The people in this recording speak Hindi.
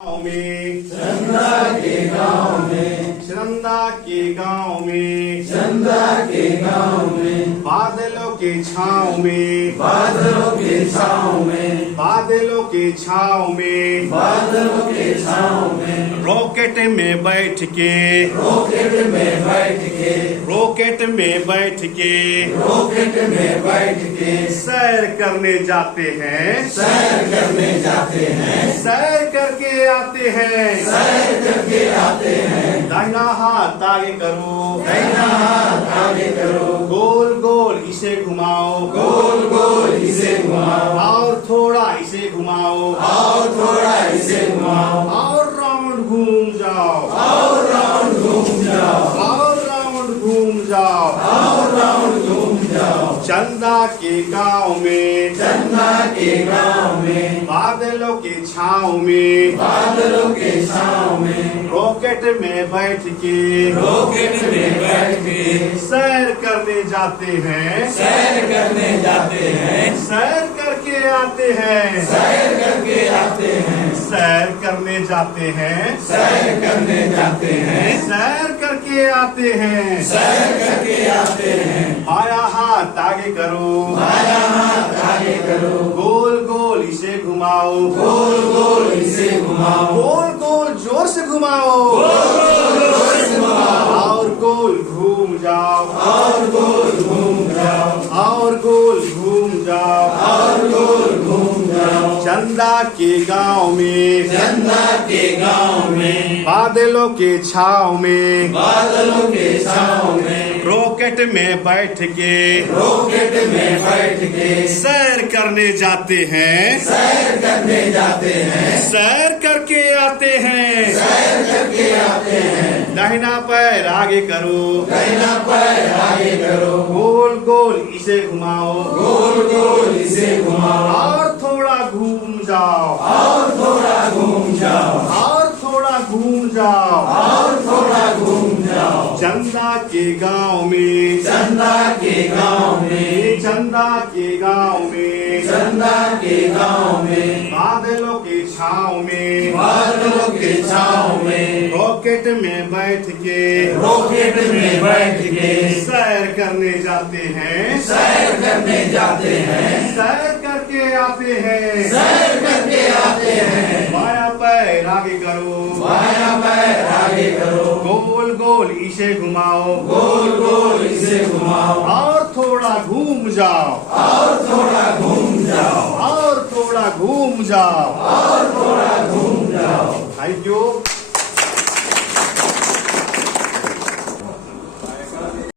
में चंदा के गांव में, चंदा के गांव में, चंदा के गांव में, बादलों के छाँव में, बादलों के छाँव में, बादलों के छाँव में, बादलों के छाँव में, रॉकेट में बैठ के, रॉकेट में बैठ के, रॉकेट में बैठ के, रॉकेट में बैठ के, सैर करने जाते हैं, सैर करने जाते हैं, सैर करके आते हैं, सैर करके आते हैं। दाहिना हाथ आगे करो, दाहिना हाथ आगे करो, गोल गोल इसे घुमाओ, गोल गोल इसे घुमाओ, और थोड़ा इसे घुमाओ, और थोड़ा इसे घुमाओ, और राउंड घूम जाओ, और राउंड घूम जाओ, और राउंड घूम जाओ, और राउंड घूम जाओ। चंदा के गांव में, चंदा के गांव में, बादलों के छाँव में, बादलों के छाँव में, रॉकेट में बैठ के, रॉकेट में बैठ के, सैर करने जाते हैं, सैर करने जाते हैं, सैर करके आते हैं, सैर करके आते हैं, सैर करने जाते हैं, सैर करने जाते हैं, सैर करके आते हैं, सैर करके आते हैं। बाया हाथ आगे करो, बायां हाथ आगे करो, गोल गोल इसे घुमाओ, गोल गोल इसे घुमाओ, गोल गोल जोर से घुमाओ, जोर से घुमाओ, और गोल घूम जाओ, और गोल घूम जाओ, और गोल घूम जाओ। और गोल घूम जाओ। चंदा के गांव में, चंदा के गांव में, बादलों के छाँव में, बादलों के छाँव में, रॉकेट में बैठ के, रॉकेट में बैठ के, सैर करने जाते हैं, सैर करने जाते हैं, सैर करके आते हैं, सैर करके आते हैं। दाहिना पैर आगे करो, दाहिना पैर आगे करो, गोल गोल इसे घुमाओ, गोल गोल इसे घुमाओ, और थोड़ा घूम जाओ, और थोड़ा घूम जाओ, और थोड़ा घूम जाओ। और थोड़ा घूम जाओ। चंदा के गांव में, चंदा के गांव में, चंदा के गांव में, चंदा के गांव में, बादलों के छाँव में, बादलों के छाँव में, रॉकेट में बैठ के, रॉकेट में बैठ के, सैर करने जाते हैं, सैर करने जाते हैं, सैर करके आते हैं, सैर करके आते हैं। बाया पैर आगे करो, बायां पैर आगे करो, गोल गोल इसे घुमाओ, गोल गोल इसे घुमाओ, और थोड़ा घूम जाओ, और थोड़ा घूम जाओ, और थोड़ा घूम जाओ। और थोड़ा घूम जाओ। Thank you.